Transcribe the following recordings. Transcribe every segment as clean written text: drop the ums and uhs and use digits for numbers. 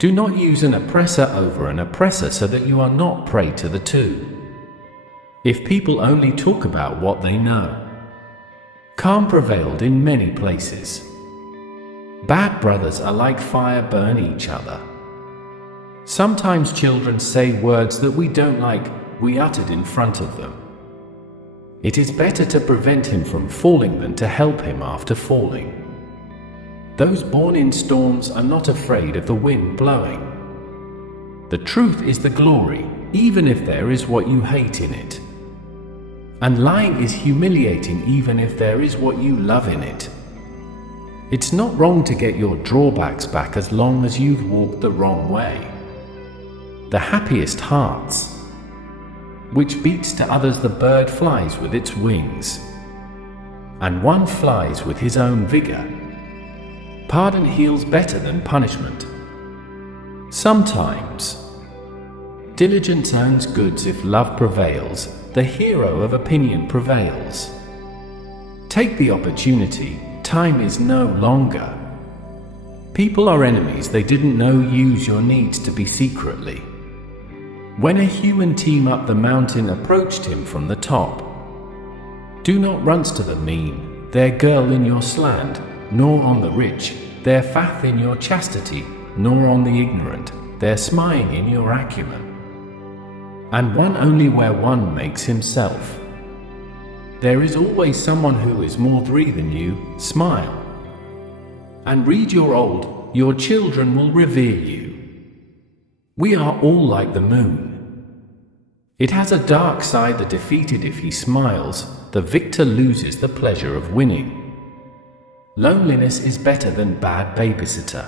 Do not use an oppressor over an oppressor so that you are not prey to the two. If people only talk about what they know. Calm prevailed in many places. Bad brothers are like fire, burn each other. Sometimes children say words that we don't like, we uttered in front of them. It is better to prevent him from falling than to help him after falling. Those born in storms are not afraid of the wind blowing. The truth is the glory, even if there is what you hate in it. And lying is humiliating even if there is what you love in it. It's not wrong to get your drawbacks back as long as you've walked the wrong way. The happiest hearts, which beats to others the bird flies with its wings, and one flies with his own vigor. Pardon heals better than punishment. Sometimes diligence owns goods. If love prevails, the hero of opinion prevails. Take the opportunity, time is no longer. People are enemies they didn't know. Use your needs to be secretly. When a human team up the mountain approached him from the top, do not runs to the mean, their girl in your slant, nor on the rich, their faith in your chastity, nor on the ignorant, their smiling in your acumen. And one only where one makes himself. There is always someone who is more three than you. Smile and read your old, your children will revere you. We are all like the moon. It has a dark side. The defeated, if he smiles, the victor loses the pleasure of winning. Loneliness is better than bad babysitter.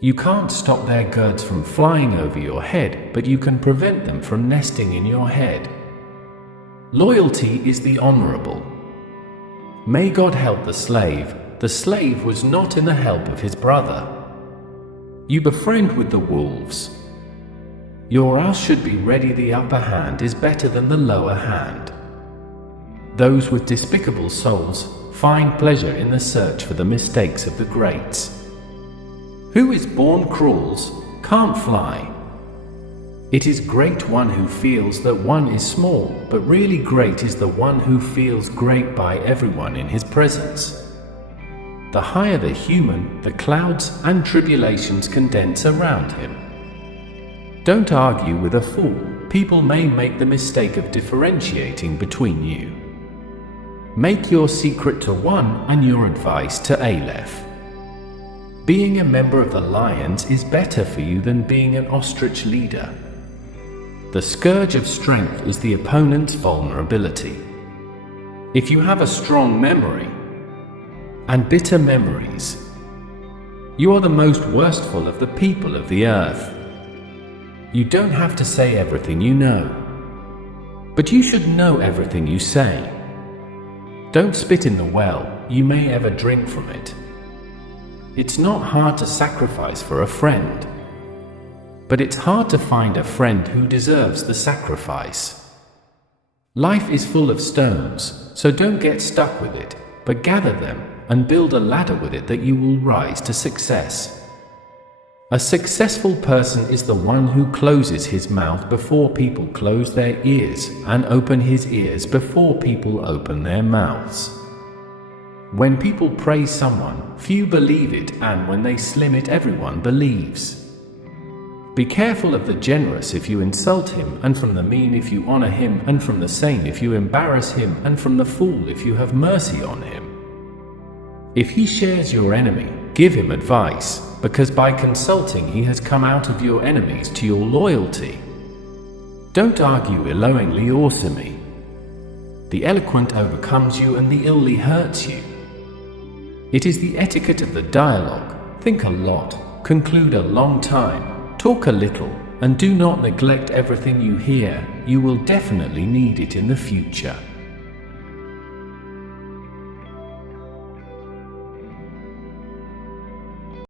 You can't stop their birds from flying over your head, but you can prevent them from nesting in your head. Loyalty is the honorable. May God help the slave. The slave was not in the help of his brother. You befriend with the wolves. Your ass should be ready. The upper hand is better than the lower hand. Those with despicable souls find pleasure in the search for the mistakes of the greats. Who is born crawls, can't fly. It is great one who feels that one is small, but really great is the one who feels great by everyone in his presence. The higher the human, the clouds and tribulations condense around him. Don't argue with a fool. People may make the mistake of differentiating between you. Make your secret to one and your advice to Aleph. Being a member of the lions is better for you than being an ostrich leader. The scourge of strength is the opponent's vulnerability. If you have a strong memory and bitter memories, you are the most worstful of the people of the earth. You don't have to say everything you know, but you should know everything you say. Don't spit in the well, you may ever drink from it. It's not hard to sacrifice for a friend, but it's hard to find a friend who deserves the sacrifice. Life is full of stones, so don't get stuck with it, but gather them and build a ladder with it that you will rise to success. A successful person is the one who closes his mouth before people close their ears, and open his ears before people open their mouths. When people praise someone, few believe it, and when they slim it, everyone believes. Be careful of the generous if you insult him, and from the mean if you honor him, and from the sane if you embarrass him, and from the fool if you have mercy on him. If he shares your enemy, give him advice, because by consulting he has come out of your enemies to your loyalty. Don't argue illowingly or semi. The eloquent overcomes you and the illy hurts you. It is the etiquette of the dialogue. Think a lot, conclude a long time, talk a little, and do not neglect everything you hear. You will definitely need it in the future.